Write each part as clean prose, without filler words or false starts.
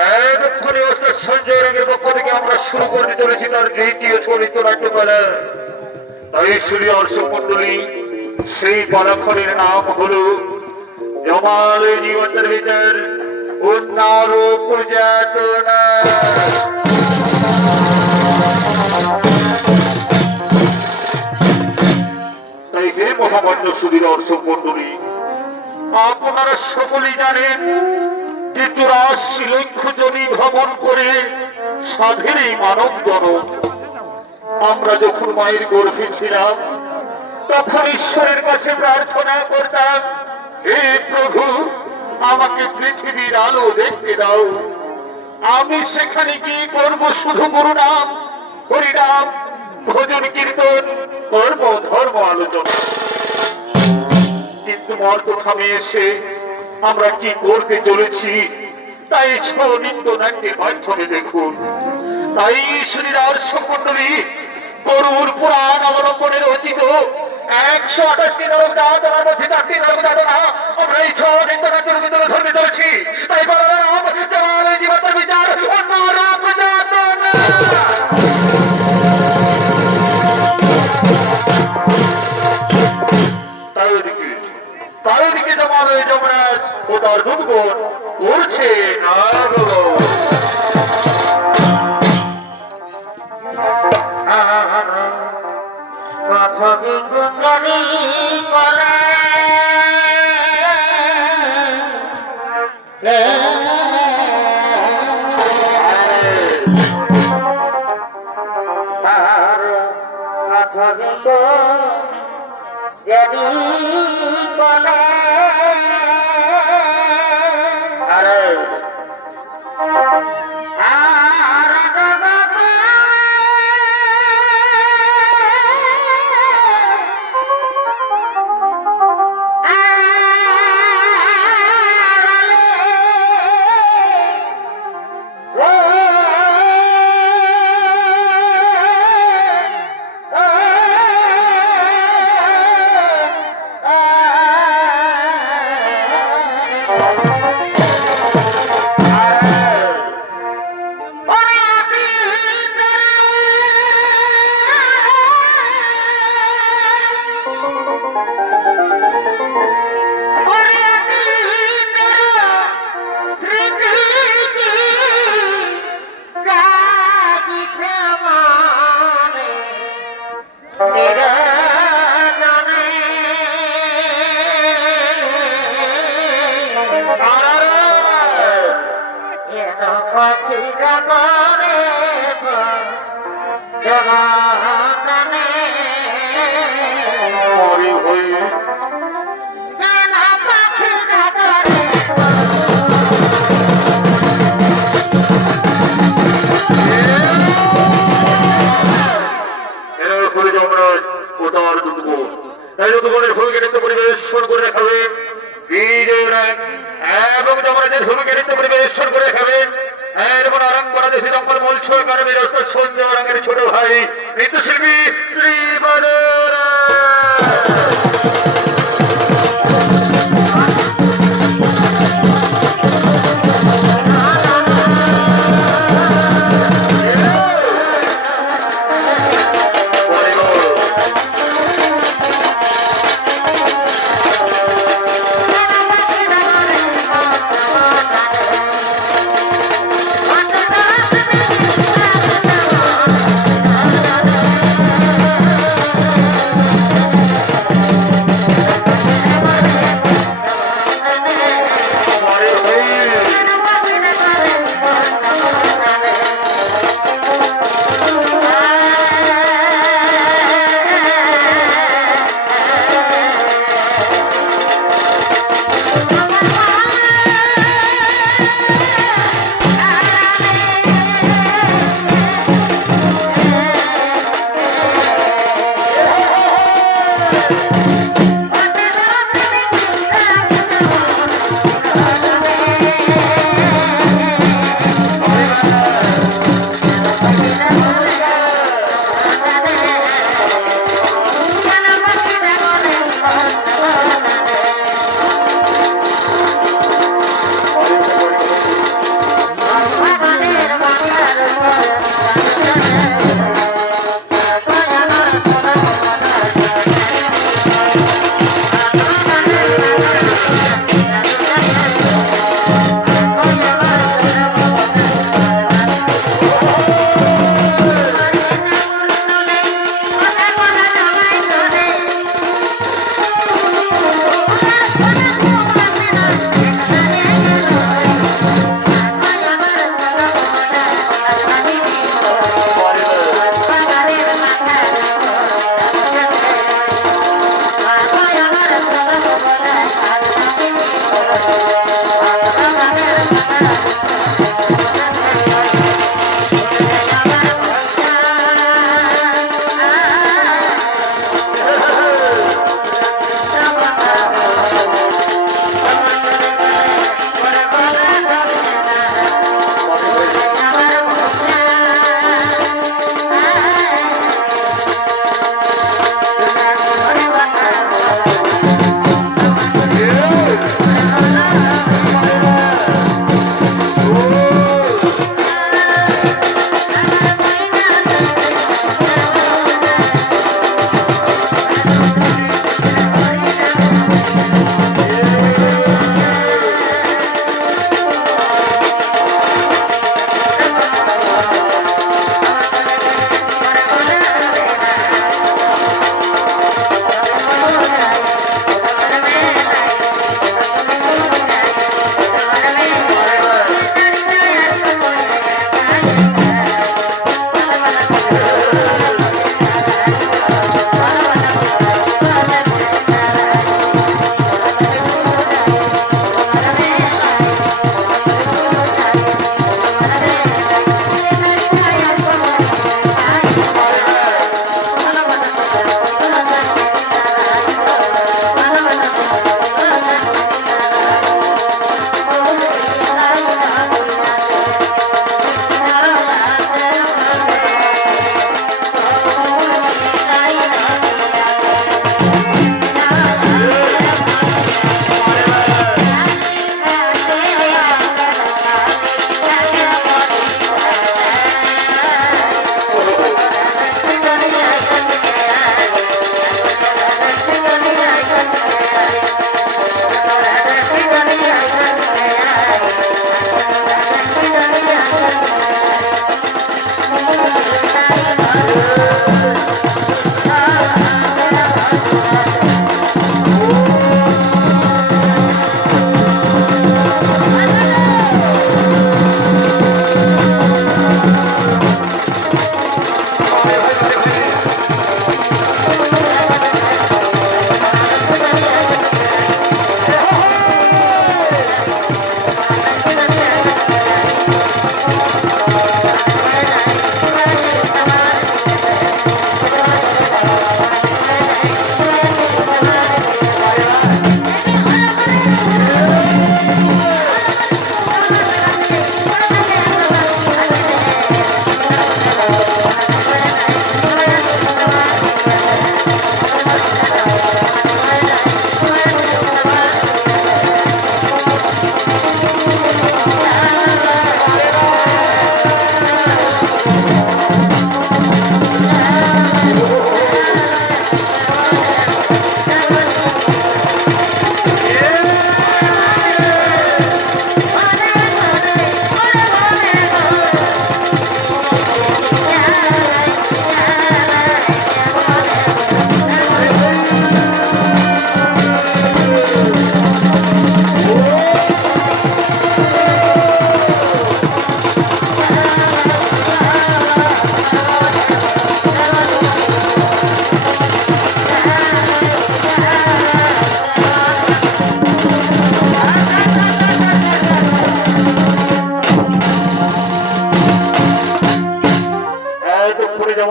এতক্ষণে ওস্তাদ সঞ্জয় রাঙের পক্ষ থেকে আমরা শুরু করতে চলেছি তার দ্বিতীয় চলিত নাট্যপালা। তাই শুনিয়া দর্শক মন্ডলী, সেই পালাক্ষণের নাম হলো জমাল জীবনের ভিতর উন্নার পূজাতনা। তাই হে মহামান্য সুধীর দর্শক মন্ডলী, আপনারা সকলেই জানেন যে ৮৪ লক্ষ জমি ভ্রমণ করে সাধের এই মানব জনক আমরা যখন মায়ের গর্ভে ছিলাম তখন ঈশ্বরের কাছে প্রার্থনা করতাম, হে প্রভু আমাকে পৃথিবীর আলো দেখতে দাও, আমি সেখানে কি করবো শুধু গুরুনাম হরিনাম ভজন কীর্তন কর্ম ধর্ম আলোচনা। কিন্তু মর্তখামে এসে আমরা কি করতে চলেছি তাই নিত্য নাট্যের মাধ্যমে দেখুন। তাই শ্রী দর্শক মন্ডলী, গরুর পুরাণ অবলম্বনের রচিত ১২৮টি নরক যাতনার মধ্যে ৪টি নরক যাতনা আমরা এই নিত্য নাট্যের ভিতরে ধর্মে চলেছি। তাই বলার নাম জমাল জীবনের বিচার নরক যাতনা। তাই দিকে জমাল যমরাজ ও তার দুর্গণ করছে পরিবেশন করে দেখাবেন এবং যমরাজের ভূমিকে নৃত্য পরিবেশন করে দেখাবেন এরপর আরম্ভরা দেশি দম্পর মূল সহকারে বিরস্ত সঞ্জয় রঙের ছোট ভাই নৃত্যশিল্পী শ্রী বনরা।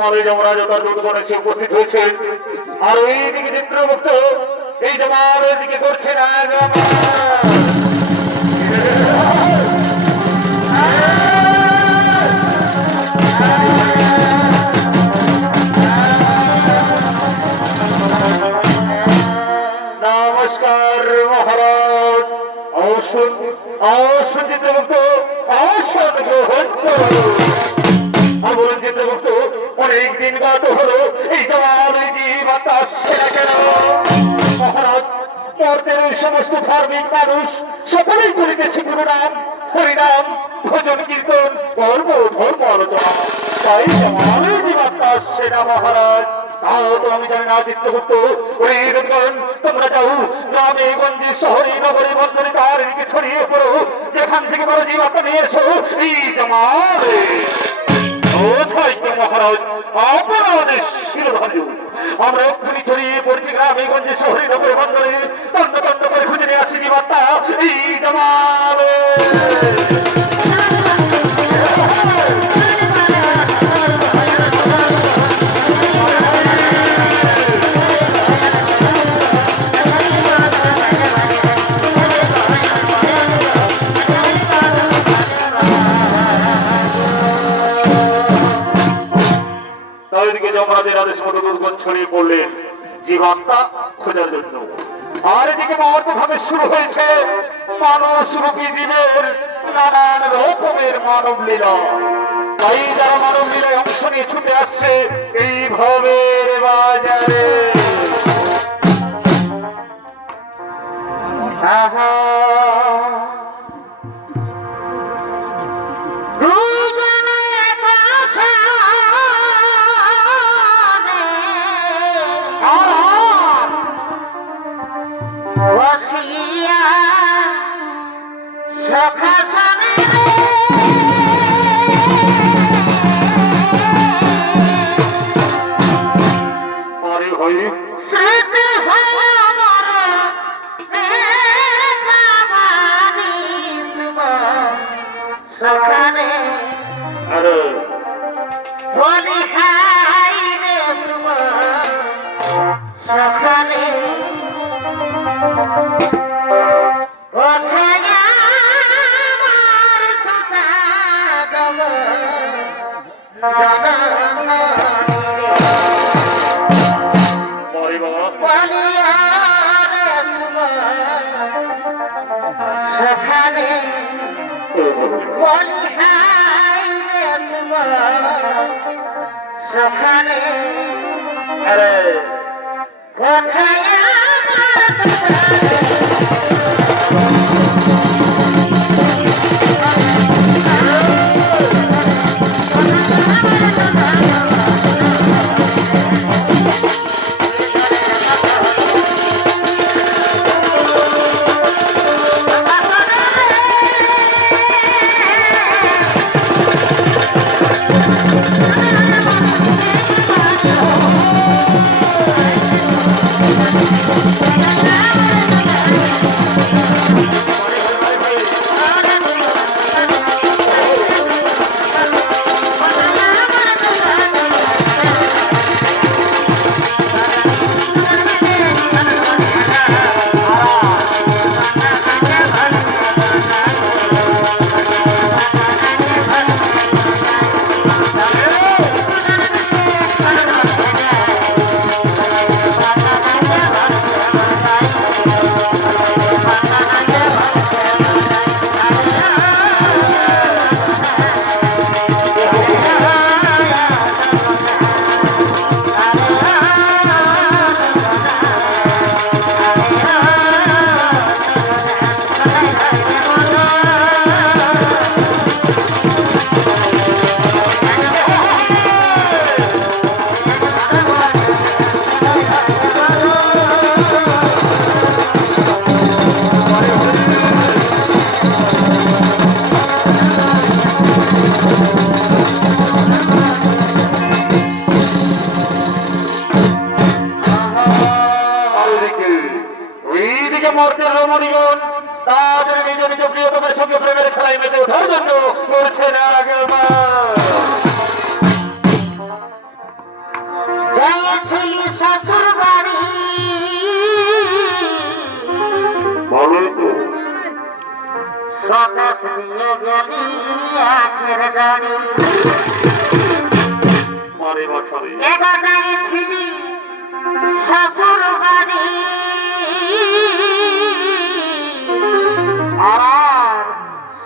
তোমার ওই যমরাজ তার দূতগণ এসে উপস্থিত হয়েছে। আর ওইদিকে চিত্রগুপ্ত এই জমালের দিকে করছে না। নমস্কার মহারাজ। আসুন আসুন চিত্রগুপ্ত, আসন গ্রহণ করুন। আর বলুন চিত্রগুপ্ত, অনেকদিন গত হলো এই জমাল জীবাত্মা আসছে না কেন? মহারাজ, মর্তের ওই সমস্ত ধার্মিক মানুষ সকলেই করিতেছে গুরুনাম, হরিনাম, ভজন কীর্তন, কর্ম ধর্ম আলোচনা, তাই জমালের জীবাত্মা আসছে না মহারাজ। তাও তো আমি জানি না চিত্রগুপ্ত। ওই রূপগণ, তোমরা যাও গ্রামে গঞ্জে শহরে নগরে বন্দরে তার দিকে ছড়িয়ে পড়ো, যেখান থেকে বড় জীবাত্মা নিয়ে এসো এই জমালে। মহারাজ আপনার আদেশ শিরোধার্য। আমরা এক্ষুনি ছড়িয়ে পড়ছি গ্রামে গঞ্জে শহরে নগরে বন্দরে, তন্ন তন্ন করে খুঁজে নিয়ে আসছি জীবাত্মা এই জমালে। যমরাজের আদেশ মতো দুর্গণ ছড়িয়ে পড়লেন জীবাত্মা খোঁজার জন্য। আর এদিকে মহৎভাবে শুরু হয়েছে মানুষ রূপী জীবের নানান রকমের মানব লীলা। তাই যারা মানব লীলায় অংশ নিয়ে ছুটে আসছে এই ভবের বাজারে। মর্তের রমণীগণ তাদের নিজ নিজ প্রিয়তমের সঙ্গে প্রেমের খেলায় মেতে ওঠার জন্য করছে না। আখের দানি মারে বাছারে এগাটাই ছিলি শ্বশুর বাড়ি আর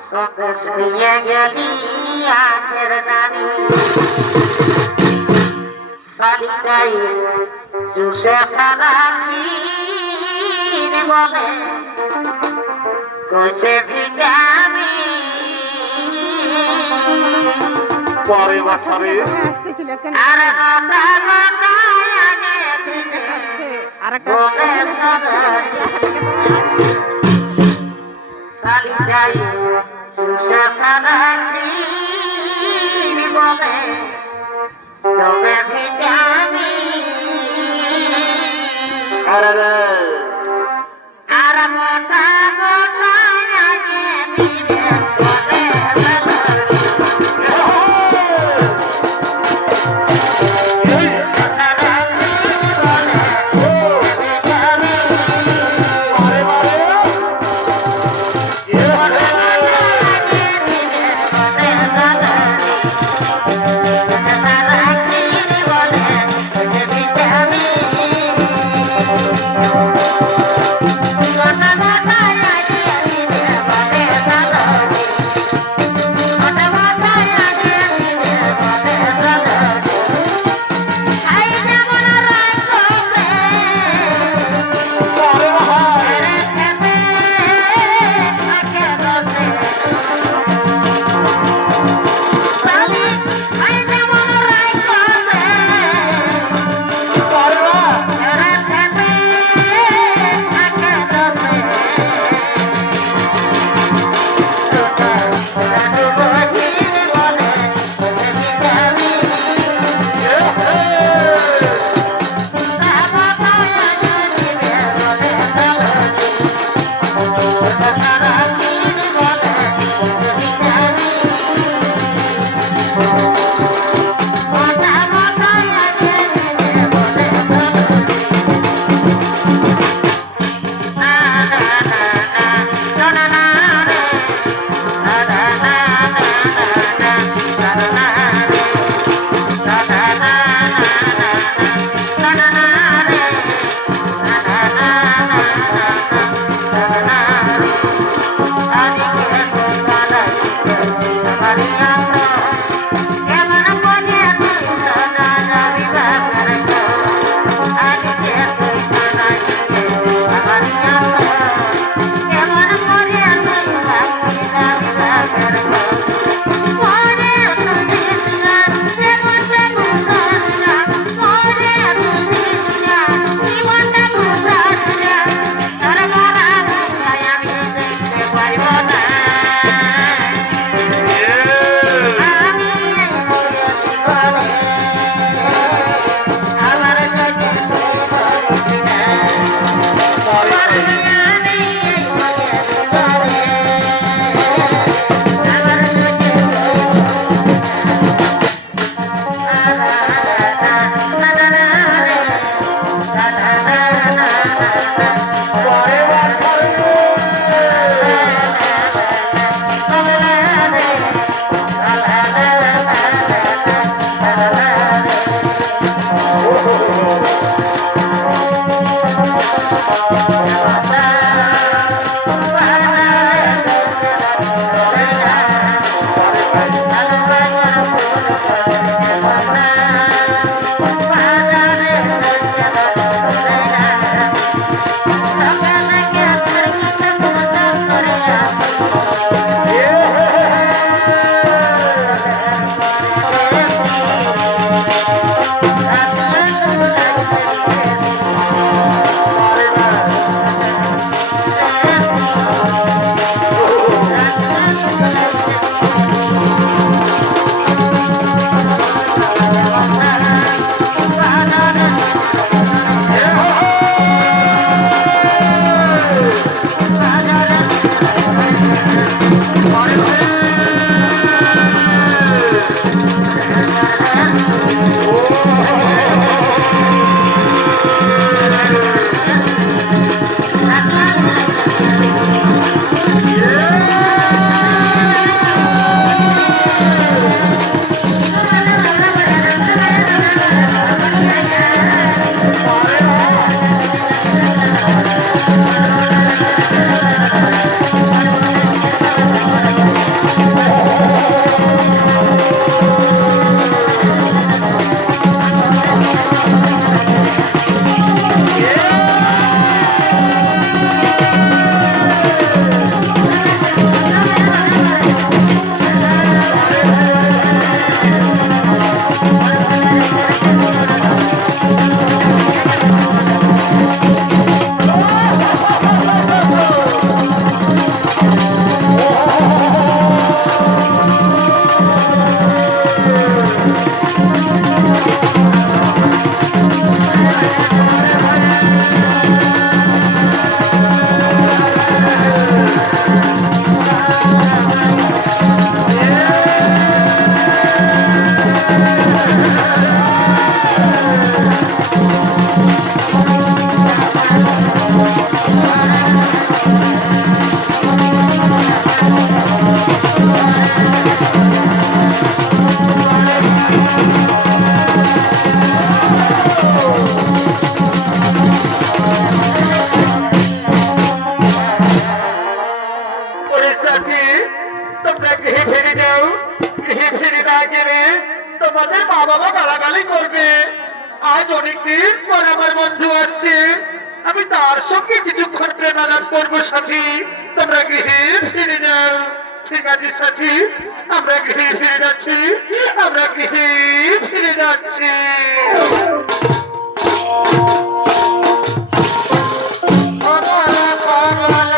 সঙ্গে দিয়ে গেলি আখের দানি শালিকাই চুষে খালাকির বলে কইছে ভিটামিন মারে বাছারে আসতেছিল কেন আর মাথা মাথায় আগে সেটা কাটছে আরেকটা পেছনে শট ছিল না দেখা থেকে তো আসছে শালিকাই চুষে খালাকির বলে তবে ভিটামিন আরে রে আর মাথা মাথায় আগে দিবে বলে ফিরে যাও, গৃহে ফিরে না গেলে তোমাদের মা বাবা গালাগালি করবে। আজ অনেকদিন পর আমার বন্ধু আসছে, আমি তার সঙ্গে কিছুক্ষণ প্রেমালাপ করবো সাথী। তোমরা গৃহে ফিরে যাও। ঠিক আছে সাথী, আমরা গৃহে ফিরে যাচ্ছি, আমরা গৃহে ফিরে যাচ্ছি। অনেক বছর হয়ে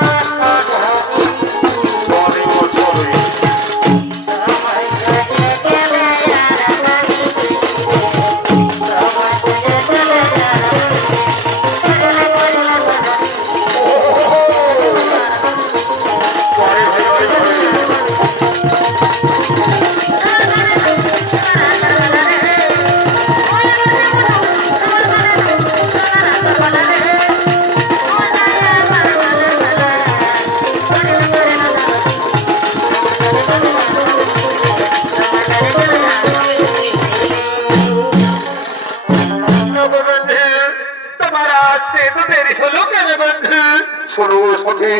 শোনো সখী,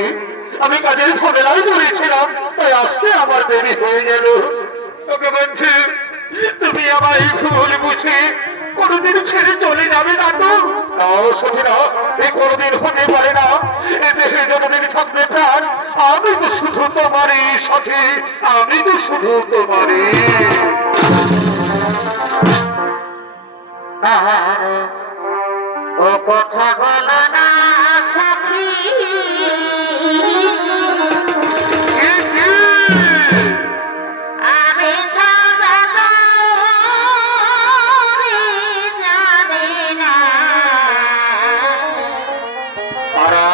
আমি কাজের ঝামেলায় পড়েছিলাম, তাই আসতে আমার দেরি হয়ে গেল। ওকে বন্ধু, তুমি আমায় ভুল বুঝে কোনোদিন ছেড়ে চলে যাবে না তো? না সখী না, এ কোনোদিন হতে পারে না। এ দেহে যতদিন থাকবে প্রাণ, আমি তো শুধু তোমারই সখী, আমি তো শুধু তোমারই। ও কথা বলো না সখী, আমি জানি না।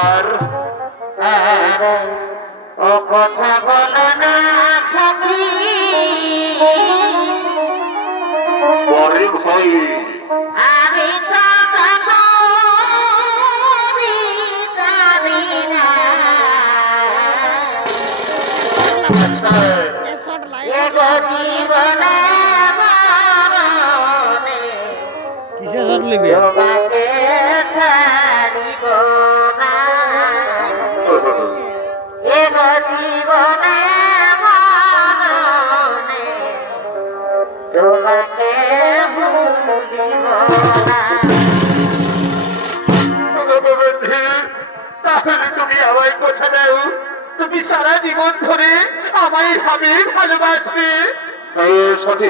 আর ও কথা বলো না সখী, পরে ভাই আমি জানি না। এ শট এগো জীবনে মরণে কিসে শট লিবি? তোমাকে ছাড়িব না। এগো জীবনে মরণে তোমাকে ভুলিব না। তাহলে তুমি আমায় কথা দাও, তুমি সারা জীবন ধরে আমায় ভাবে ভালোবাসবে। সত্যি,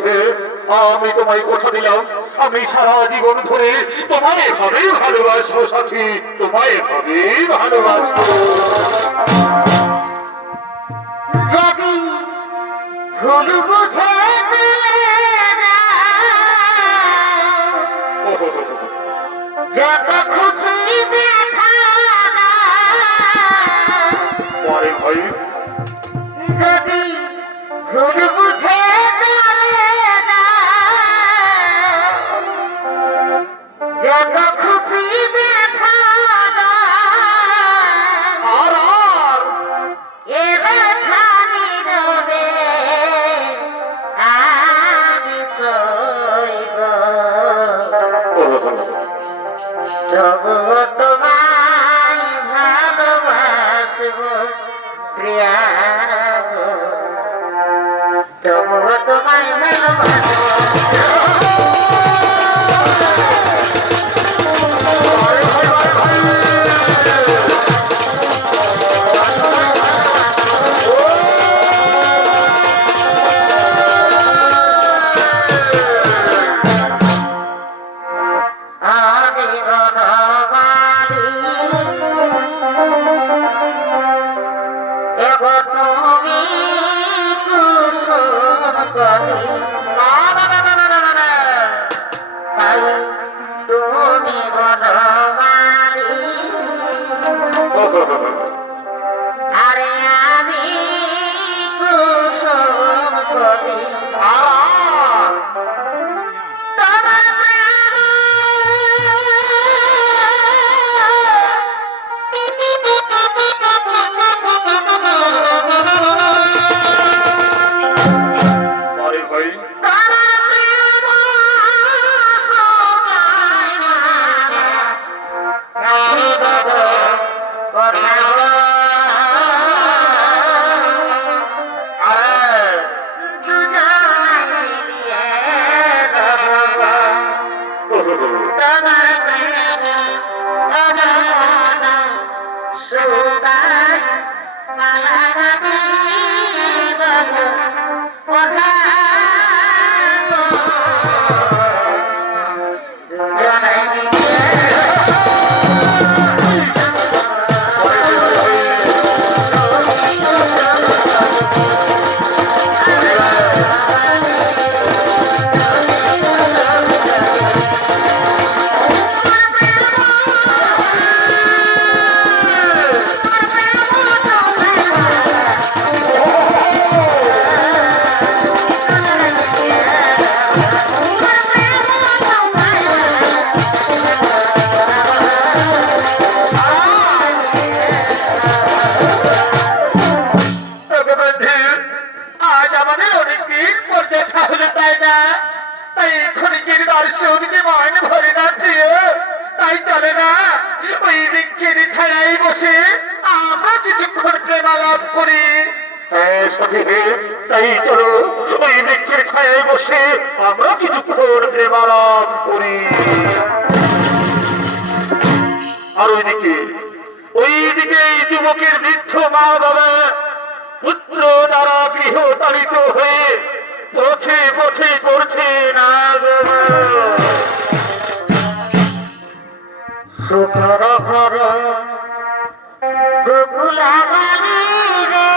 আমি তোমায় কথা দিলাম, আমি সারা জীবন ধরে তোমায় ভাবে ভালোবাসবো সাথী, তোমায় ভাবে ভালোবাসবো। যদি ভুল বুঝে যত খুশি দেখা পরে ভাই যদি ভুল বুঝে যত খুশি দেখা আর আর এবার খানি রবে আমি সইব। তবুও তোমায় ভালোবাসব প্রিয়া গো, তবুও তোমায় আমি বনমালী, এগো তুমি কুসুম কলি। তাই তুমি বনমালী, আরে আমি কুসুম কলি। তোমার পরে ভাই অনেকদিন পর দেখা হলো তাই না? তাই ক্ষণিকের দর্শনকে মন ভরে না দিয়ে তাই চলে না ওই বৃক্ষের ছায়ায় বসে আমরা কিছুক্ষণ প্রেমালাপ করি। হ্যাঁ সাথী হে, তাই চলো ওই বৃক্ষের ছায়ায় বসে আমরা কিছুক্ষণ প্রেমালাপ করি। আর ওইদিকে এই যুবকের বৃদ্ধ মা বাবা পুত্র দ্বারা গৃহ তাড়িত হয়ে পথে পথে করছে না সুখের ঘরে গোকুলা বাড়ি রে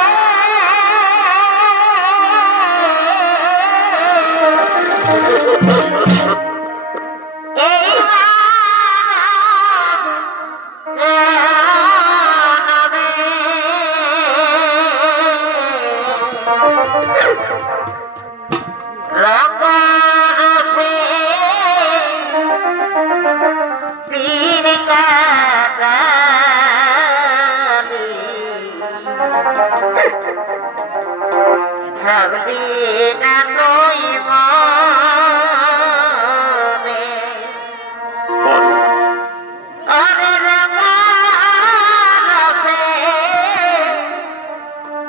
এই নবে রঙরসে পীর কাটালি ভাবলি না তুই মনে আরে রঙরসে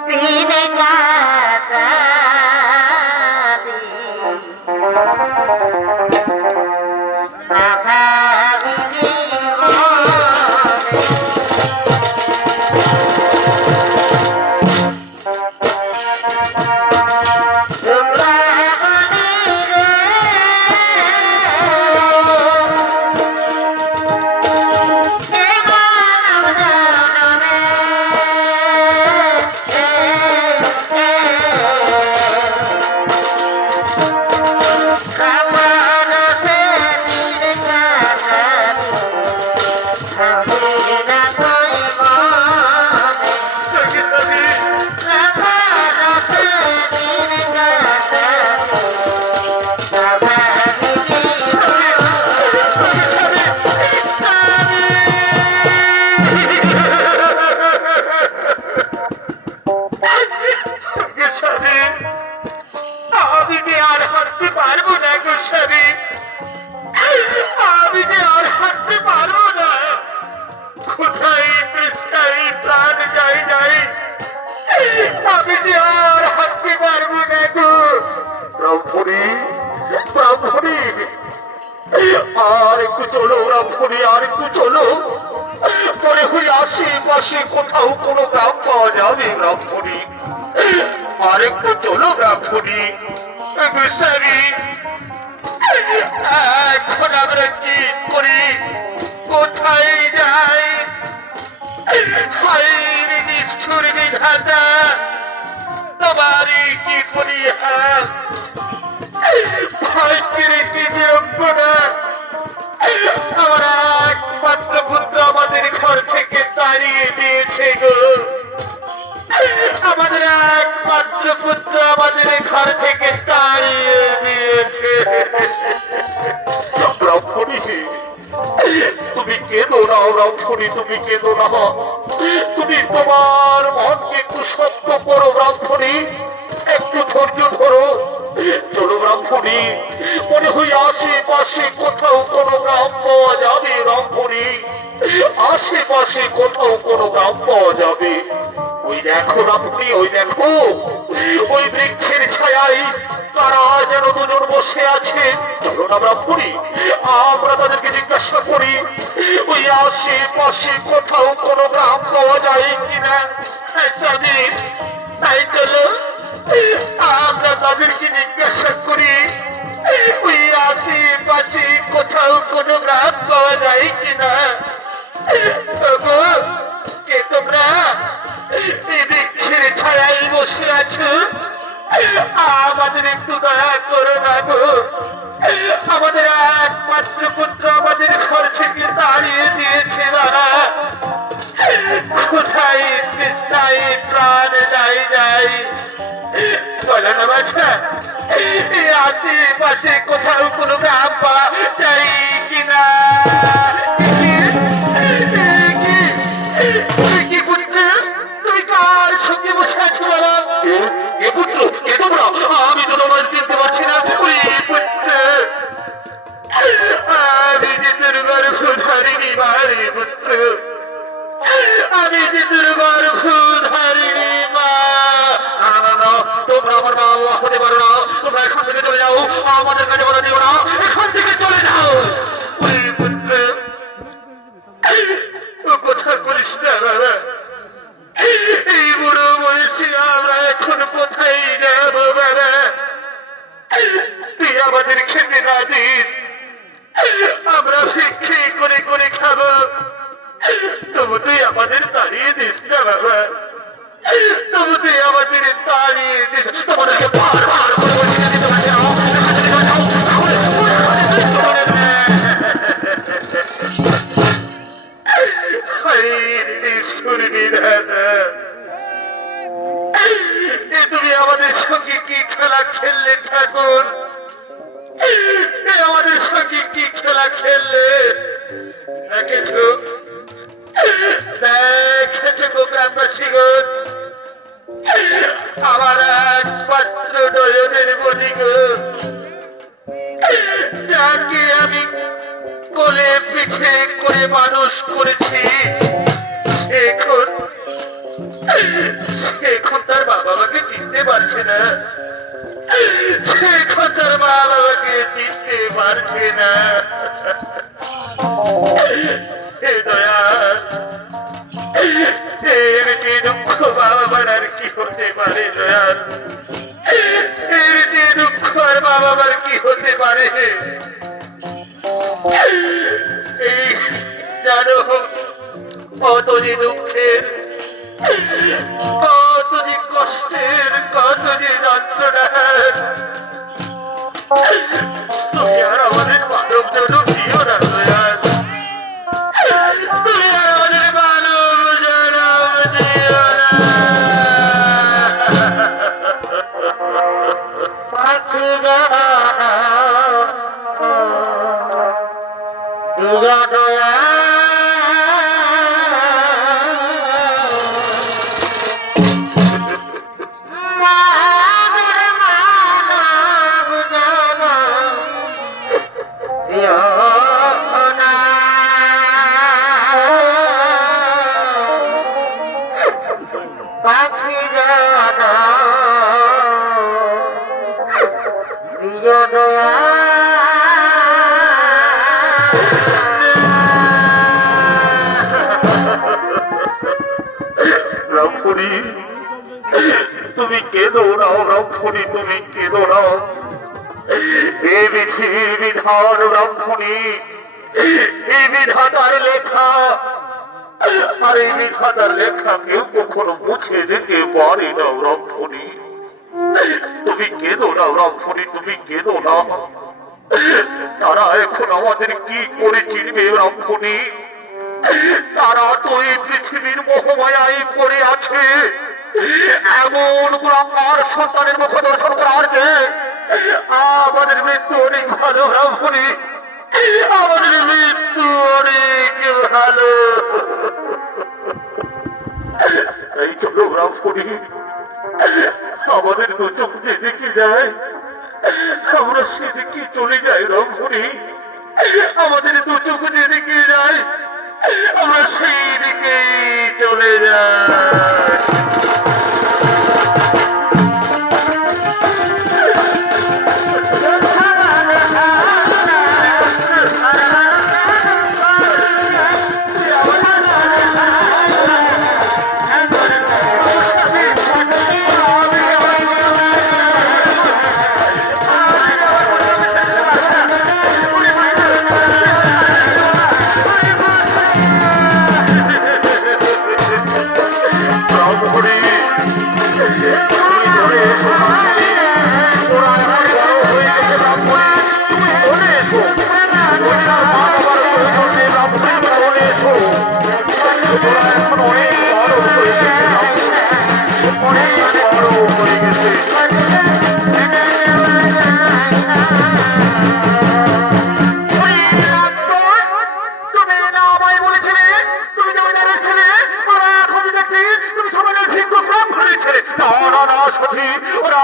পীর কাটালি ভাবলি আমি যে আর হাঁটতে পারবো না গোস্বামী, আমি যে আর হাঁটতে পারবো না। কোথায় তৃষ্ণায় প্রাণ যাই যাই, আমি যে আর হাঁটতে পারবো না গো ব্রাহ্মণী, ব্রাহ্মণী আর একটু চলো ব্রাহ্মণী, আর একটু চলো। মনে হয় আশেপাশে কোথাও কোনো গ্রাম পাওয়া যাবে ব্রাহ্মণী, আর একটু চলো ব্রাহ্মণী। গোস্বামী এখন আমরা কি করি, কোথায় যাই? হায় রে নিষ্ঠুর বিধাতা, তোমারই কি পরিহাস, ভাগ্যের কি বিড়ম্বনা। আমার একমাত্র পুত্র আমাদের ঘর থেকে তাড়িয়ে দিয়েছে গো, আমাদের একমাত্র পুত্র আমাদের ঘর থেকে তাড়িয়ে দিয়েছে। ব্রাহ্মণী তুমি কেঁদো না ব্রাহ্মণী, তুমি কেঁদো না, তুমি তোমার মনকে একটু শক্ত করো ব্রাহ্মণী, একটু ধৈর্য ধরো। চলো ব্রাহ্মণী, মনে হয় আশেপাশে কোথাও কোনো গ্রাম পাওয়া যাবে ব্রাহ্মণী, আশেপাশে কোথাও কোনো গ্রাম পাওয়া যাবে। ওই দেখো ব্রাহ্মণী, ওই দেখো ওই বৃক্ষের ছায়ায় তারা যেন দুজন বসে আছে। চলো না ব্রাহ্মণী, আমরা তাদেরকে জিজ্ঞাসা করি ওই আশেপাশে কোথাও কোনো গ্রাম পাওয়া যায় কিনা। তাই চলো আমরা তাদেরকে জিজ্ঞাসা করি ওই আশেপাশে কোথাও কোনো গ্রাম পাওয়া যায় কিনা। কে তোমরা এই বৃক্ষের ছায়ায় বসে আছো, আমাদের একটু দয়া করো না গো, আমাদের একমাত্র পুত্র আমাদের ঘর থেকে তাড়িয়ে দিয়েছে বাবা। কোথায় তৃষ্ণায় প্রাণ যাই যাই, বলো না বাছা আশেপাশে কোথাও কোনো গ্রাম পাওয়া যায় কিনা। কি পুত্র, তুমি কার সঙ্গে বসে আছো বাবা? এ পুত্র, এ তোমরা, আমি তো তোমার আমাদের খেতে না দিস, আমরা ভিক্ষে করে করে খাবো, তবু তুই আমাদের তাড়িয়ে দিস না বাবা, তবু তুই আমাদের তাড়িয়ে দিস। তোমাদেরকে বারবার করে বলছি না দিতে পারছি না, তুমি আমাদের সঙ্গে কি খেলা খেললে ঠাকুর, আমাদের সঙ্গে কি খেলা খেললে? দেখেছো দেখেছো গো গ্রামবাসীগণ, আমার একমাত্র নয়নের মণি গো, যাকে আমি কোলে পিঠে করে মানুষ করেছি, এখন এখন তার বাবা মাকে চিনতে পারছে না, এখন তার মা বাবাকে চিনতে পারছে না। হে দয়াল, এর যে দুঃখ বাবা মার আর কি হতে পারে দয়াল, এর যে দুঃখ আর বাবা মার কি হতে পারে? এই জানো কত যে দুঃখের, কত যে কষ্টের, কত যে যন্ত্রণার, তুমি আর আমাদের মানব জনম দিও না দয়াল, তুমি আর আমাদের মানব জনম দিও না। রক্ষণী, তুমি কেঁদো না রক্ষণী, তুমি কেঁদো না, এ পৃথিবীর বিধান রক্ষণী, এই বিধাতার লেখা, আর এই বিধাতার লেখা কেউ কখনো মুছে দিতে পারে না রক্ষণী, তুমি কেঁদো না রক্ষণী, তুমি কেঁদো না। তারা এখন আমাদের কি করে চিনবে রক্ষণী? তারা তো এই পৃথিবীর মোহমায়ায় পড়ে আছে, এমন গুণাঙ্গার সন্তানের মুখ দর্শন করার যে আমাদের মৃত্যু অনেক ভালো রক্ষণী, আমাদের মৃত্যু অনেক ভালো। এই চলো রক্ষণী, আমাদের দু চোখ যেদিকে যায় আমরা সেদিকে চলে যাই রক্ষণী, আমাদের দু চোখ যেদিকে যায় আমরা সেই দিকে চলে যাই।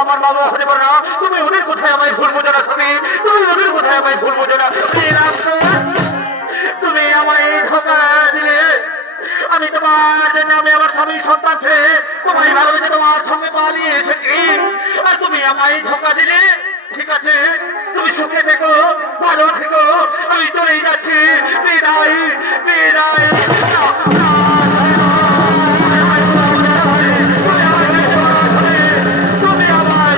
আমার বাবা হতে পারে না, তুমি ওদের কোথায় আমায় ভুল বোঝো না স্বামী, তুমি ওদের কোথায় আমায় ভুল বোঝো না। তুমি আমায় ধোকা দিলে, আমি তোমার জন্য আমি আমার স্বামী সন্তান ছেড়ে তোমায় ভালোবেসে তোমার সঙ্গে পালিয়ে এসেছি, আর তুমি আমায় ধোকা দিলে। ঠিক আছে, তুমি সুখে থেকো, ভালো থেকো, আমি চলেই যাচ্ছি। বিদায়, বিদায়। তুমি আমার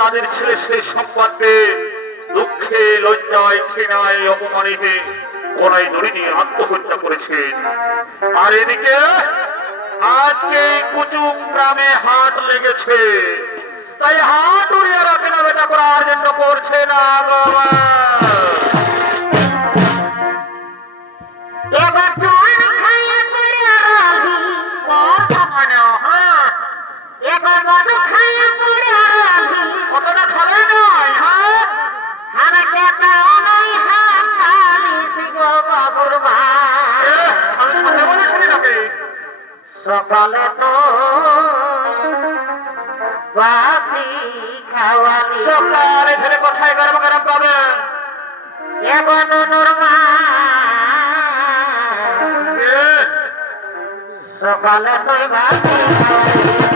তাদের ছেলে সেই সম্পদ পেয়ে দুঃখে লজ্জায় ঘৃণায় অপমানিতে গলায় দড়ি দিয়ে আত্মহত্যা করেছেন। আর এদিকে আজকে কুচুম গ্রামে হাট লেগেছে, তাই হাট উড়িয়ারা কেনাবেচা করার জন্য করছে না বাবা। এবার চুন খাইয়া পড়ে রাহি কথা মনে হয় এবার মধু খাইয়া পড়ে রাহি কতটা খালে নাই, হ্যাঁ খানা খেতাও নাই হাত খালিস গো বাবুর মা আমি কথা বলেছি নাকি? সকালে তো বাসি খাওয়ালি সকাল এখানে কোথায় গরম গরম পাবে? এবার নুনুর মা সকালে তো বাসি খাওয়ালি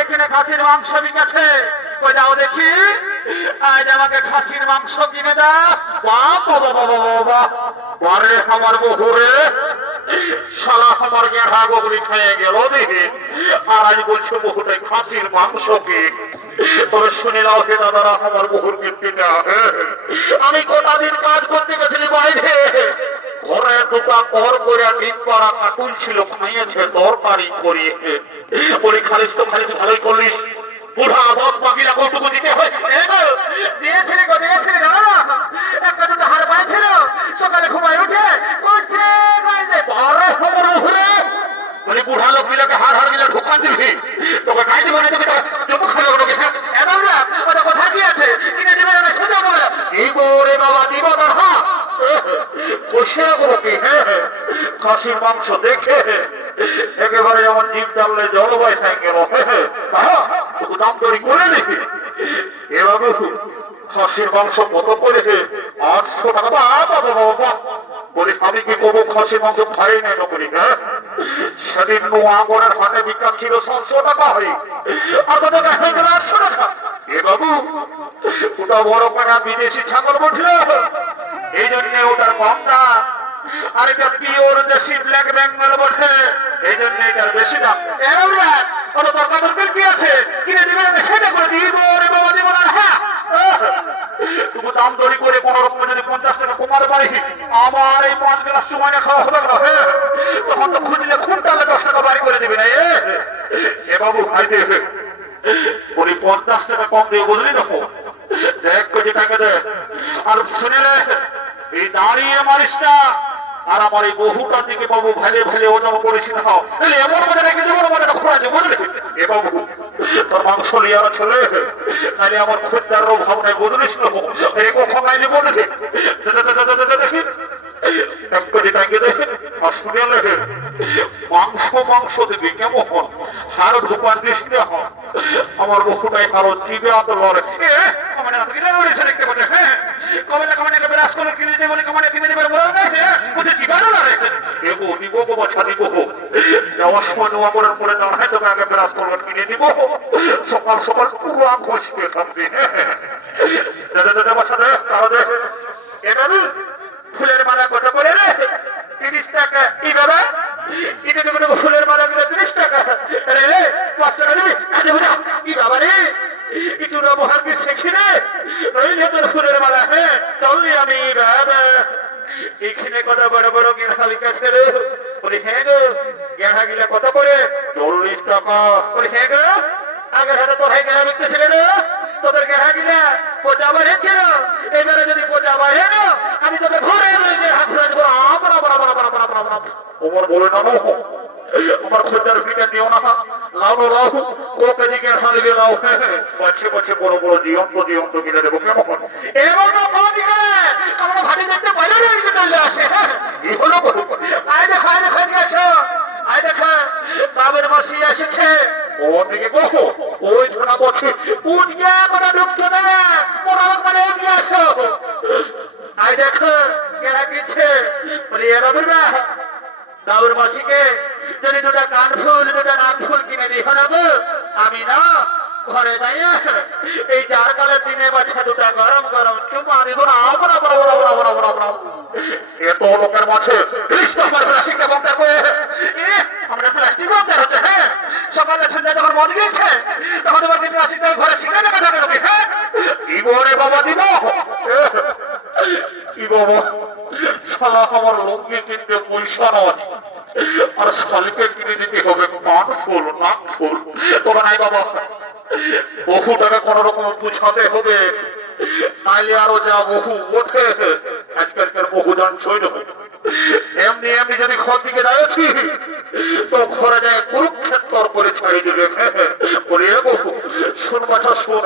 এখানে খাসির মাংস বিকাছে, কই যাও দেখি। আজ আমাকে খাসির মাংস কিনে দাও। বাবা বাবা বাবা বারে আমার বহুরে শালা আমার গেঁড়া গগরি খেয়ে গেল দেখি। আর আজ বলছে বহুটাই খাসির মাংস কি। তবে শুনে নাও হে দাদারা, আমার বহুর কীর্তিটা। আমি গোটা দিন কাজ করতে গেছিলি বাইরে, ঘরে দুটা কর করে ডিম পাড়া কাকুল ছিল, খাইয়েছে তরকারি করিয়ে। বলি খালিস তো খালিস, ভালোই করলিস। বুড়া বদ বাকিরা কৌটুকু দিতে হয়। দিয়েছিলি গো দিয়েছিলি, জানো না একটা দুটো হার পাইছিল। সকালে ঘুমায় উঠে করছে বারো খবর ঘুরে বলি বুড়া লোক মিলাকে হার হার মিলে ঢুকান দিবি, তোকে খাই দিব না, তোকে চুপ খাইলো তোকে। এবার না ওটা কথা কি আছে কিনে দিবে না, সোজা বলে দিব রে বাবা, দিব না। হ্যাঁ বসে গুলোকে খাসির মাংস দেখে একেবারে যেমন জিভ টানলে জলবায়ু সাইকেল তবু দাম তৈরি করে দেখি। এ বাবু খাসির মাংস কত করেছে? 800 টাকা। বাবা বাবা বলি আমি কি করবো, খাসির মাংস খাই না নকরি। হ্যাঁ সেদিন নোয়াগড়ের হাটে বিক্রি ছিল 700 টাকা হয়, আর কত টাকা 800 টাকা। এ বাবু ওটা বড় পানা বিদেশি ছাগল বটল, এই জন্য ওটার কম দাম। আর এটা পিওর দেশি ব্ল্যাক বেঙ্গল বটে, এই জন্য এটার বেশি দাম। কি আছে কিনে দিবে না, সেটা করে দিব রে বাবা, দিব না। হ্যাঁ তুমি দাম দড়ি করে কোন রকম যদি 50 টাকা কমাতে পারি, আমার এই 5 গ্লাস সময় খাওয়া হবে না। তখন তো খুঁজলে খুন টালে 10 টাকা বাড়ি করে দিবে না। এ বাবু খাইতে ওই 50 টাকা কম দিয়ে বুঝলি দেখো, 1 কেজি টাকা দে। আর শুনে রে, এই দাঁড়িয়ে মারিস না। আর আমার এই বহুটার দিকে বাবু ভেলে ভেলে ওজন করেছি না, এমন মনে রেখে দেবো মানে খোঁড়া যে বুঝলি। এ বাবু তোর মাংস লিয়ার ছেলে, তাহলে আমার খোঁজারও ভাবনায় বুঝলিস না, কখন আইনি বলে দেখি 1 কেজি টাকা দে। আর শুনে লেগে মাংস মাংস দিবি কেমন হার ঢুকার দিস না। আমার বহুটাই কারো জিবে আত লড়ে। মানে দেখতে পারে। হ্যাঁ কমলা কমানে বিরাজ করে কিনে দেবে বলে কমানে কিনে দেবে বলে না, বুঝে জীবানো না রে। দেবো নিব বাবা, ছাড়ি বহো যাওয়ার সময় নোয়া করার পরে দাঁড়ায় তোকে আগে বিরাজ করবে কিনে দিব। সকাল সকাল পুরো আম খসবে থাকবে। বাচ্চা দেখ তারা দেখ ফুলের মালা কত করে রে? 30 টাকা। কি বাবা কিনে দেবে ফুলের মালা গুলো 30 টাকা? আরে 5 টাকা দিবি? কি বাবা রে একটু ব্যবহার কি শেখি রে? রইলে তোর ফুলের মালা। হ্যাঁ চললি আমি বাবা এখানে কত বড় বড় গেঁড়া লিখেছে রে। বলি হ্যাঁ গো গেঁড়া গিলা কত করে? 40 টাকা। বলি হ্যাঁ গো আগের হাতে তোর হ্যাঁ গেঁড়া বিকতেছিল রে, তোদের গেঁড়া গিলা পোজা বাড়েছিল। এবারে যদি পোজা বাড়ে না, আমি তোদের ঘরে গেঁড়া ঘুরে দেবো। আমার বলে না আমার খোঁজার ফিটা দিও না। লাউ লাউ কোকে দিকে হালবে লাউ পছে পছে বড় বড় জীবন্ত কিনে দেবো কেমন এবার না পানি করে আমরা ভাটি দেখতে বাইরে নিয়ে চলে আসে এই হলো আয় দেখা গেছো আয় দেখা বাবার মাসি এসেছে ওদিকে বহু ওই ধরা বসে উঠে করে ঢুকতে দেবে ওরা মানে এগিয়ে আসো আয় দেখো এরা দিচ্ছে বলি এরা বলবে বাবার মাসিকে যদি দুটা কান ফুল দুটা নাক ফুল কিনে দিই হলো আমি না ঘরে যাইয়া এই চার কালের দিনে বাচ্চা দুটা গরম গরম চুমা দিব না এত লোকের মাঝে প্লাস্টিক বন্ধ করে আমরা প্লাস্টিক বন্ধ হচ্ছে হ্যাঁ সকালে সন্ধ্যা যখন মন গিয়েছে তখন তোমার প্লাস্টিক ঘরে শিখে দেখা যাবে নাকি হ্যাঁ কি বলে বাবা দিব কি বাবা শালা আমার লোককে কিনতে পয়সা নয় আর শালিকে কিনে দিতে হবে কান ফুল নাক ফুল তোরা নাই বাবা বহু টাকা কোন রকম বুঝাতে হবে নাইলে আরো যা বহু ওঠে আজকালকার বহু জন ছইল এমনি এমনি যদি ঘর দিকে যাচ্ছি তো ঘরে যায় কুরুক্ষেত্র করে ছাড়ি দেবে বলি বহু শুন বাছা শুন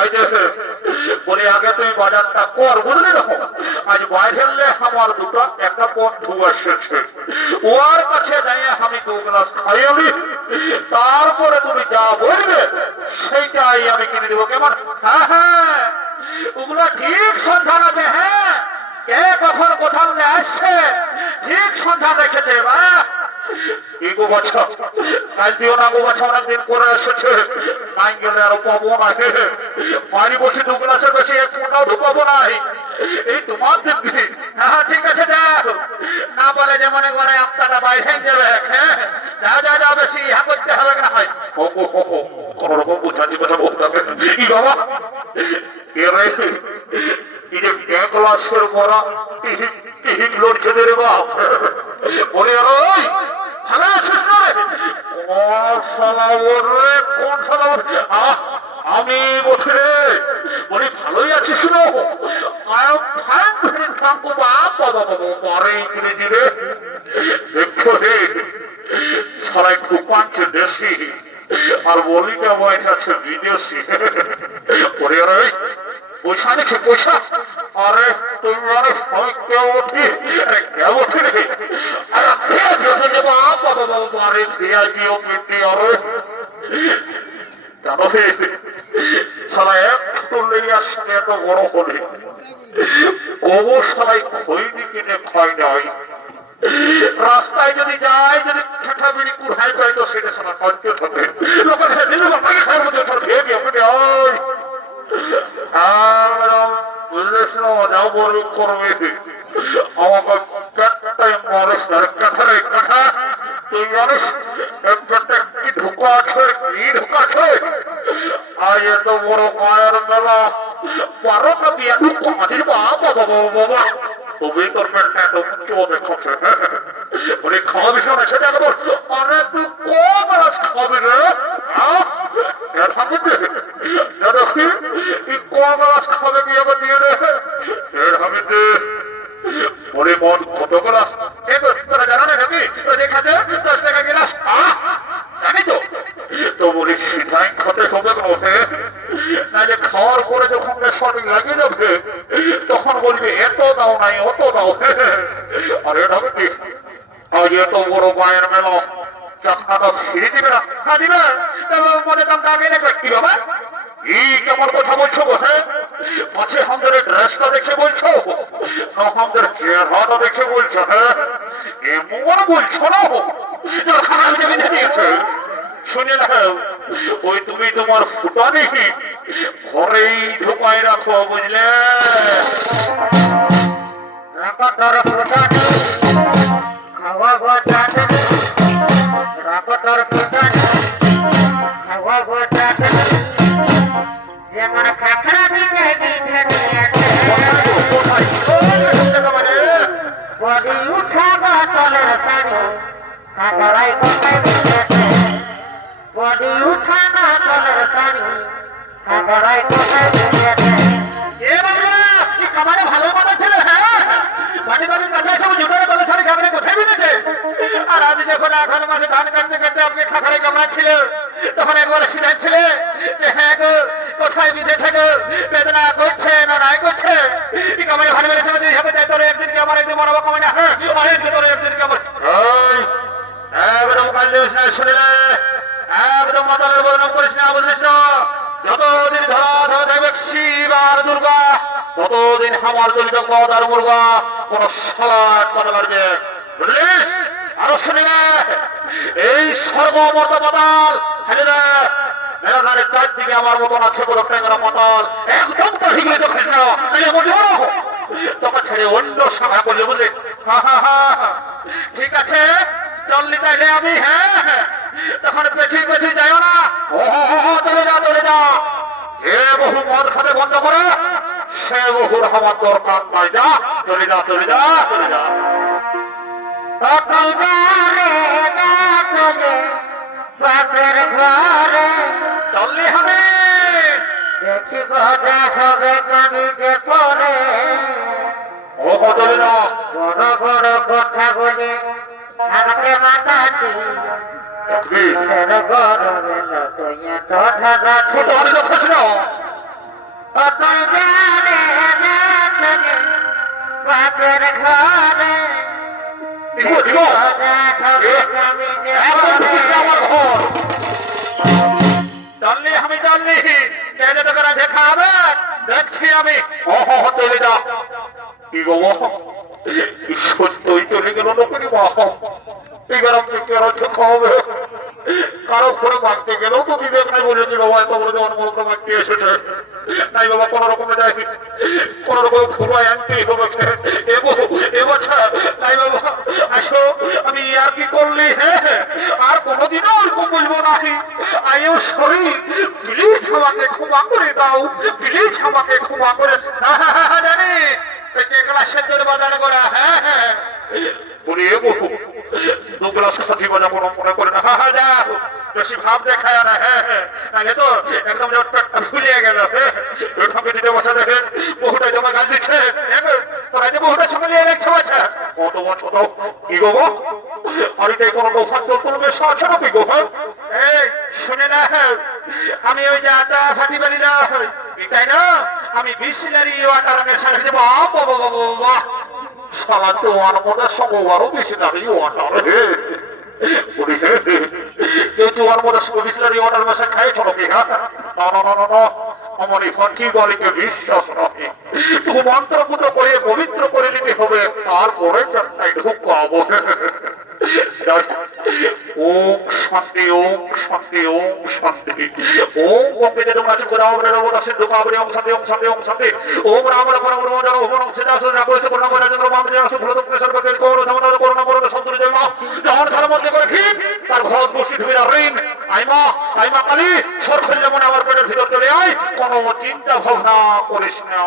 আজ বলি আগে তুমি বাজারটা কর বুঝলি না আজ বাইরে আমার দুটো একটা বন্ধু এসেছে ওর কাছে যাইয়ে আমি 2 গ্লাস খাইয়ালি তারপরে তুমি যা বলবে সেইটাই আমি কিনে দেবো কেমন হ্যাঁ হ্যাঁ ওগুলো ঠিক সন্ধান আছে হ্যাঁ কে কখন কোথাও আসছে ঠিক সন্ধান রেখেছে বা এই গো বাছা কাল দিও না গো বাছা অনেকদিন করে এসেছে নাই গেলে আরো পাবো না মারি বসে 2 গ্লাসের বেশি এক ফোঁটাও ঢুকাবো নাই এই তোমার দেখবি হ্যাঁ ঠিক আছে যাও না বলে যে মনে করে আপনারা বাইরে যাবে হ্যাঁ যা বেশি ইহা করতে হবে না হয় কোন রকম বুঝাচ্ছি কথা বলতে হবে ই বাবা এরে এই যে 1 গ্লাসের মরা তিহিক লড়ছে রে বাপ বলে ওই হ্যালো কোন শালা আমি বসে রে বলি ভালোই আছি শুনো পরে কিনে দিবে দেখছো রে সবাই খুব পাচ্ছে দেশি আর বলিটা বয়স আছে বিদেশি ওরে রে পয়সা নিচ্ছে পয়সা আরে তুমি মানে কেউ ওঠি কেউ ওঠি রে আরে খেয়া গিয়েও মিটি আরে জানো হে সালা একটু লেগে আসছে এত বড় হলে কবু সবাই খৈনি কিনে খাই নাই রাস্তায় যদি যায় যদি ঠাঠা বিড়ি কুড়াই পাই তো সেটা সবাই কঞ্চে থাকে লোকের খাওয়ার মধ্যে ভেবে আপনাকে ওই বুঝলিস না যাও বড় করবে আমাকে কাঠটাই মরিস না কাঠারে কাঠা তুই জানিস একটা কি ঢোকা আছে কি ঢোকা আছে আজ এত বড় মায়ের মেলা 12টা বিয়া আমাদের বাবা বাবা তুমি করবেন এত কেউ দেখছে বলে খাওয়াবি শোনা সেটা বল অনেক তুই কম রাস খাবি রে কম রাস খাবে কি আবার দিয়ে রে বলে মন কত গ্লাস তোরা জানো না নাকি দেখা যায় 10 টাকা গিলাস জানি তো বলি সিধাই খেতে হবে ওঠে নাহলে খাওয়ার পরে যখন সঠিক লাগিয়ে যাবে তখন বলবে এত দাও নাই অত দাও আর এটা হবে কি আজ এত বড় মায়ের মেলা চাকনাটা ফিরে দিবে না হ্যাঁ দিবে তবে মনে দাম দাগে নেবে কি বাবা এই কেমন কথা বলছো বসে পাছে আমাদের ড্রেসটা দেখে বলছো না আমাদের চেহারাটা দেখে বলছো হ্যাঁ এমন বলছো না খানা বেঁধে দিয়েছে শুনে না ওই তুমি তোমার ফুটানি ঘরেই ঢুকাই রাখো বুঝলে খাওয়া গোটানি রাখো তোর ফুটানি খাওয়া গোটানি যেমন খাখরা দিতে দিতে বডি উঠা তলের শাড়ি খাগড়াই কোথায় দিয়েছে বডি উঠা তলের শাড়ি খাগড়াই কোথায় দিয়েছে এ বাবা কি খাবারে ভালো মনে ছিল হ্যাঁ বাড়ি বাড়ি কথা সব জুটারে কথা শাড়ি খাগড়াই কোথায় দিয়েছে আর আজ যখন 18 মাসে ধান কাটতে কাটতে আপনি খাখারে কামড়াচ্ছিল তখন একবার শিখাচ্ছিল যে হ্যাঁ গো কোথায় বিদেশে গো বেদনা করছে না নাই করছে কি কামড়ে ভালো বেড়েছে যদি হিসাবে দেয় তোর একদিনকে আমার একদিন মনে কমে না হ্যাঁ অনেকদিন তোর একদিনকে আমার একদম কান্দিস না শুনিলে একদম মাতালের বর্ণন করিস না বুঝলিস না যতদিন ধরা ধরে থাকবে শিব আর দুর্গা ততদিন আমার দলিত পদ আর মুর্গা কোন সলাট করে পারবে বুঝলিস আরো শুনিলে এই স্বর্গ মর্ত পাতাল হেলে মেলাধারের চারদিকে আমার মতন আছে কোনো ট্যাংরা পাতাল একদম তো ঠিক হয়ে দেখিস না তখন ছেড়ে অন্য সভা করলে বুঝলি ঠিক আছে চললি তাইলে আমি হ্যাঁ তখন পেছি পেছি যাইও না চলে যা যে বহু মদ খাতে বন্ধ করে সে বহুর হওয়ার দরকার নাই যা চলে যা চলে যা চলে যা বাপের ঘরে চললি হবে দেখি কথা হবে কামিজে পরে ও চলে না বড় বড় কথা বলে আমাকে মাতাছি দেখবি গরমে নতুন কথা গাছে ছোট আমি লক্ষ্য ছিল অত জানে না চলে বাপের ঘরে চললি আমি চললি কেটে তোকে দেখা হবে দেখছি আমি চলে যা কি গো সত্যই চলে গেল লোকের খাওয়াবে কারো ঘরে মারতে গেলেও তো বিবেক নাই বলে দিল জন্মগ্রহণ মারতে এসেছে নাই বাবা কোন রকমে যাই কোন রকম ঘুরাই আনতেই হবে এবছর নাই বাবা আসো আমি আর কি করলি হ্যাঁ আর কোনোদিনও ওরকম বলবো না আইও সরি প্লিজ আমাকে ক্ষমা করে দাও প্লিজ আমাকে ক্ষমা করে জানি ক্লাসের জন্য বাজারে করা হ্যাঁ হ্যাঁ উনি দু গ্লাস খাতি বাজা কোনো মনে করে না হ্যাঁ যা বেশি ভাব দেখায় না হ্যাঁ হ্যাঁ আগে তো একদম পেটটা ফুলিয়ে গেল হ্যাঁ ঠাকুর দিতে বসে দেখেন বহুটা জমা গাছ দিচ্ছে তোরা যে বহুটা সময় নিয়ে রেখেছে বাচ্চা কত বছর দাও কি গো বাড়িতে কোনো দোকান তো কোনো বেশ আছে না কি গো এই শুনে না আমি ওই যে আটা ফাটি বাড়ি না তাই না আমি বিসলারি ওয়াটার মেশালে দেবো বাবা বাবা বাহ সারা তো আনমোদের সঙ্গে আরো বেশি দাঁড়িয়ে ওয়াটার কেউ তোমার মধ্যে বিসলারি ওয়াটার মেশা খাইছো নাকি হ্যাঁ আমার এই ফাঁকি বাড়িকে বিশ্বাস রাখে তুমি মন্ত্রপুত করে পবিত্র করে নিতে হবে তারপরে চারটায় ঢুকাবো ওম শান্তি ওম শান্তি ওম শান্তি ওম গঙ্গে তোমরা করে আমরা রবনা সিদ্ধ পাবরি ওম শান্তি ওম শান্তি ওম শান্তি ওম রাম রাম রাম রাম ওম সিদ্ধা সুরা কইছে কোন নাম চন্দ্র মাম যে আসলে ফুলদ প্রেসার করে কোন সমাধান করোনা করোনা সন্তুলি জয় মা যখন সারা মধ্যে করে ঠিক তার ঘর বসি ধুই ঋণ আইমা কালী সরখল যেমন আমার পেটের ভিতর চলে আয় কোনো চিন্তা ভাবনা করিস না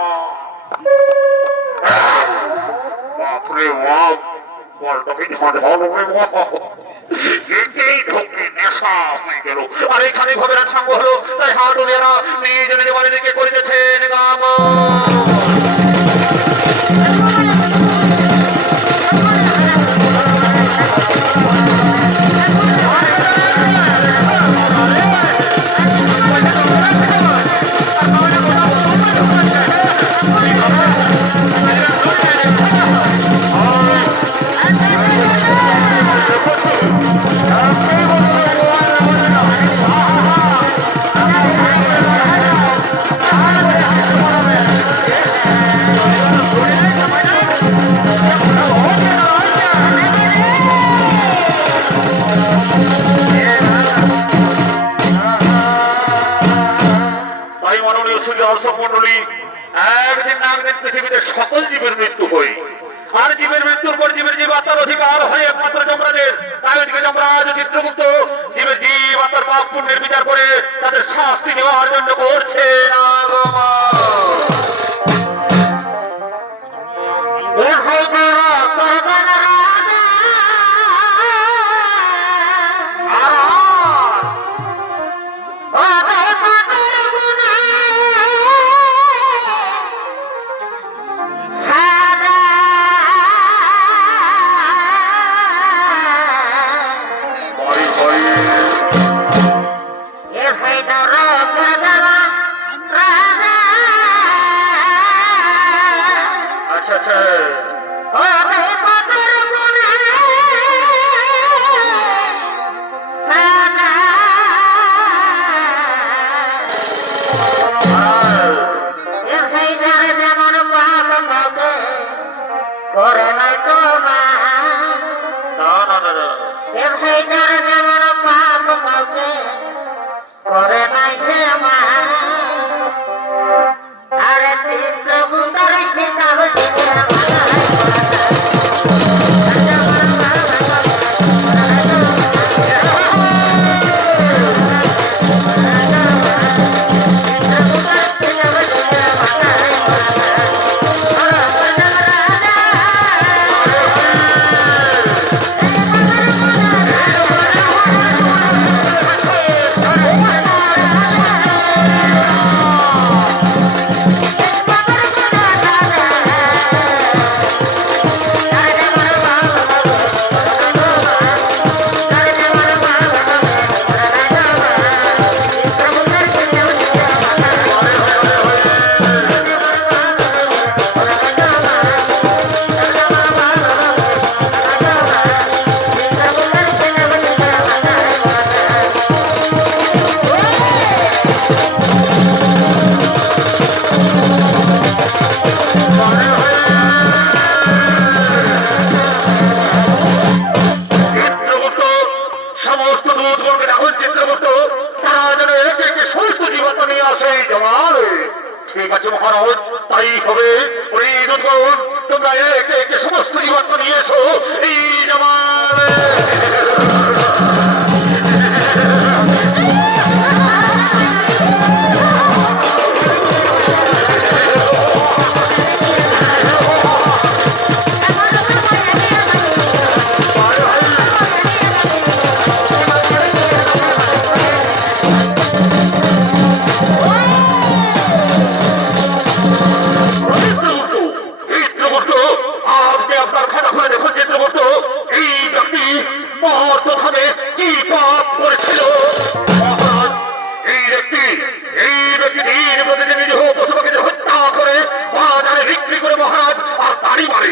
বাপরে বাপ আর এখানে ভবের সাঙ্গ হলো তাই হাত উলিয়ারা নিজে নিজে বাড়ি দিকে করিতেছেন গাম একদিন না একদিন পৃথিবীতে সকল জীবের মৃত্যু হয় আর জীবের মৃত্যুর পর জীবের জীব আত্মার অধিকার হয় একমাত্র যমরাজের তাই ওইদিকে যমরাজ চিত্রগুপ্ত জীবের জীব আত্মার পাপ পুণ্যের বিচার করে তাদের শাস্তি নেওয়ার জন্য করছে আচ্ছা আচ্ছা ওরে বাজার মনে যেমন পাবে করে নাই তোমার না না না না যেমন পাপ পাবে করে নাই তোমার আরে চিত্রগুপ্তর খিতাব দিতে চিত্রগুপ্ত সমস্ত দূতগণকে দেখো চিত্রগুপ্ত তারা যেন একে একে সমস্ত জীবাত্মা নিয়ে আসে এই জমালে ঠিক আছে মহারাজ তাই হবে ওই দূতগণ তোমরা একে একে সমস্ত জীবাত্মা নিয়ে এসো এই জমালে চিত্রগুপ্ত আপনি আপনার খাতা খুলে দেখুন চিত্রগুপ্ত এই ব্যক্তি মহর্তভাবে কি পাপ করেছিল মহারাজ এই ব্যক্তি দিন প্রতিদিন নিজ পশু পাখিদের হত্যা করে বাজারে বিক্রি করে মহারাজ আর তাড়ি মারে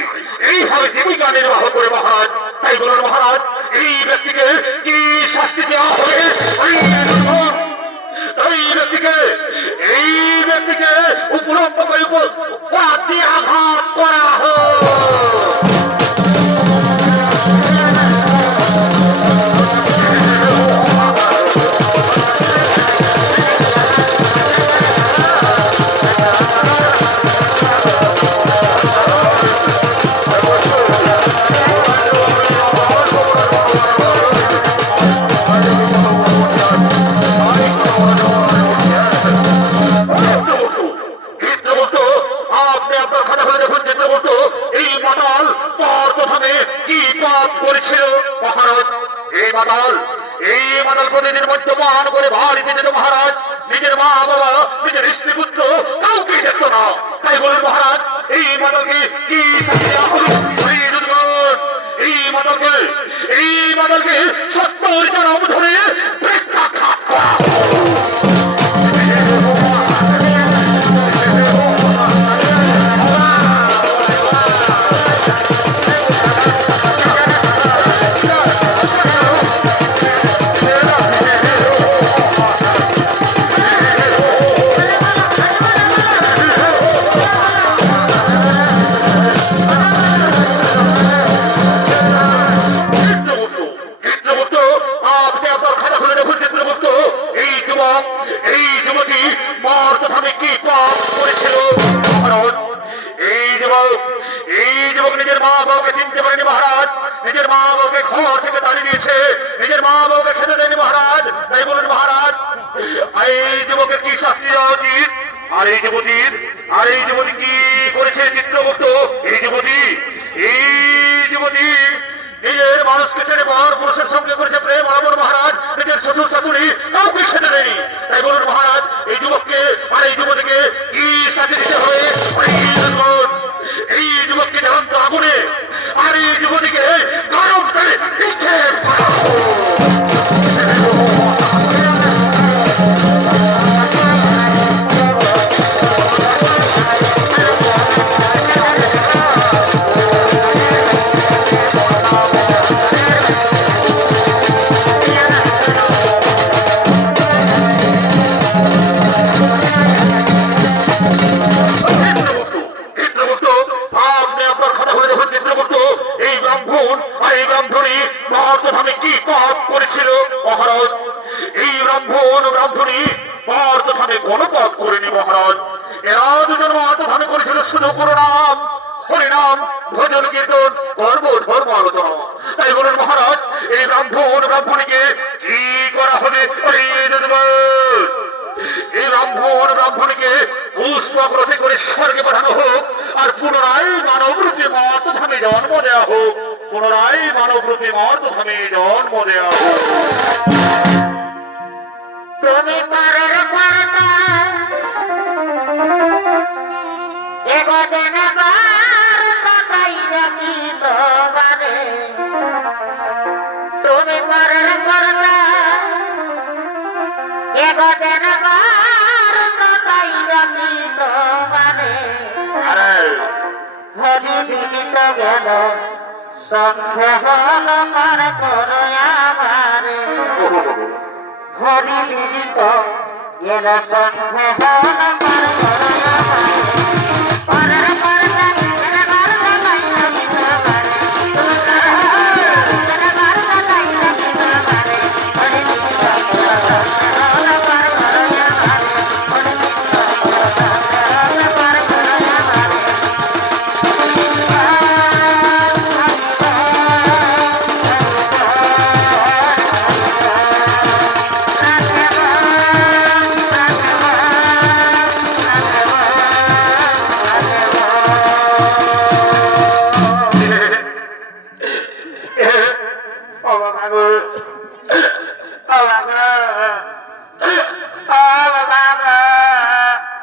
এইভাবে জীবিকা নির্বাহ করে মহারাজ তাই বলুন মহারাজ এই ব্যক্তিকে কি শাস্তি দেওয়া হবে এই ব্যক্তিকে উপলব্ধ করে আঘাত করা হোক চিত্রগুপ্ত আপনি আপনার খাতা খুলে দেখুন চিত্রগুপ্ত এই মাতাল প্রথমে কি পাপ করেছিল মহারাজ এই মাতাল প্রতিদিন মদ্যপান করে বাড়িতে যেত মহারাজ নিজের মা বাবা নিজের স্ত্রী পুত্র কাউকে দেখতো না তাই বলুন মহারাজ এই মাতালকে কি শাস্তি দেওয়া হলো? এই মাতালকে 70 জনম ধরে প্রেক্ষাঘাত করা হলো। চিত্রগুপ্ত আপনি আপনার খাতা খুলে দেখুন চিত্রগুপ্ত এই যুবতী মর্তভাবে কি পাপ করেছিল মহারাজ এই যুবক নিজের মা বাবাকে চিনতে পারেনি মহারাজ নিজের মা বাবাকে ঘর থেকে তাড়িয়ে দিয়েছে নিজের মা বাবাকে খেতে দেয়নি মহারাজ তাই বলুন মহারাজ এই যুবকের কি শাস্তি দেওয়া উচিত আর এই যুবতী কি করেছে চিত্রগুপ্ত এই যুবতী নিজের মানুষকে ছেড়ে পর পুরুষের সঙ্গে করেছে প্রেম আলমন মহারাজ নিজের শ্বশুর শাশুড়ি কাউকে খেতে দেয়নি তাই বলুন মহারাজ এই যুবককে আর এই যুবতীকে কি শাস্তি দিতে হবে এই যুবককে জ্বলন্ত আগুনে আর এই যুবতীকে গরম করে নিক্ষেপ করা হোক। আর এই ব্রাহ্মণী পার্থধামে কি পাপ করেছিল মহারাজ? এই ব্রাহ্মণী পার্থধামে কোনো পাপ করেনি মহারাজ। এরা দুজন পার্থধামে করেছিল শুধু প্রণাম, হরিনাম, ভজন কীর্তন, কর্ম ধর্ম আলোচনা। তাই বলুন মহারাজ, এই ব্রাহ্মণীকে কি করা হবে? এই ব্রাহ্মণীকে পুষ্পক রথে করে স্বর্গে পাঠানো হোক, আর পুনরায় মানব রূপে মাতধামে জন্ম দেওয়া হোক, পুনরায় মানব রূপে মাতধামে জন্ম দেওয়া হোক। তুমি পরের কর্তা এগোদেন তাই রাখি তোমারে। তুমি পরের কর্তা এগোদেন তাই রাখি তোমারে। আরে হরি বিদিত গেল সন্ধে হল পার করো আমারে। হরি বিদিত গেল সন্ধে হল পার করো আমারে। পরের কর্তা এনে কর্তা তাই রাখি তোমারে। তুমি এনে কর্তা তাই রাখি তোমারে। হরি বিদিত গেল সন্ধে হল পার করো আমারে। হরি বিদিত গেল সন্ধে হল পার করো আমারে।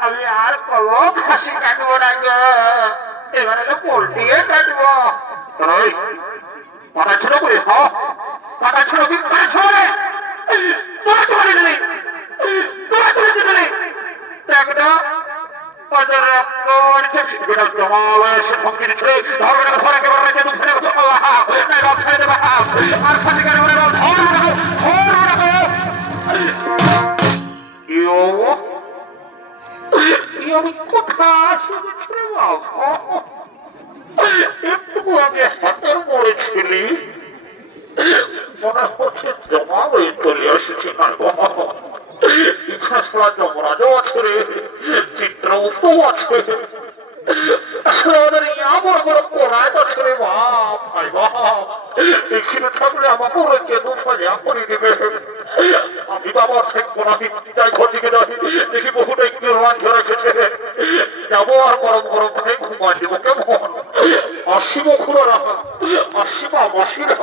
আমি আর কলো খাসি কাটবো না গো, এবারে পোল্ট্রিয়ে কাটবো। পাটা ছোট করে পাটা ছোট কি পাটা ছোট রে তোরা চলে গেলি, তোরা চলে গেলি। দেখ না ওদের রক্ত মরছে, যেটা জমাল এসে ফঙ্কির ছেড়ে ধর্মের ঘরে কেবল রেখে দু ফেলে রক্ত ছেড়ে দেবে আর খাসি কাটবো না। আমি কোথায় শুনেছি একটু আগে হাতের পড়েছিলি, মনে হচ্ছে জমা হয়ে চলে এসেছে। এখানে যমরাজও আছে রে, চিত্রও আছে, আসলে ওদের বড় বড় কোরআন আছে রে। বাপ ভাই বাপ, এখানে থাকলে আমার পড়েছে দুফালিয়া করে দেবে। আমি বাবার থাকবো না, যাই ঘর দিকে যাই দেখি বহুটা একটু রোমান ঝরে গেছে, যাবো আর গরম গরম করে ঘুমা দিব। কেমন আসিব খুঁড়ো রাখা, আসিবা মাসিরা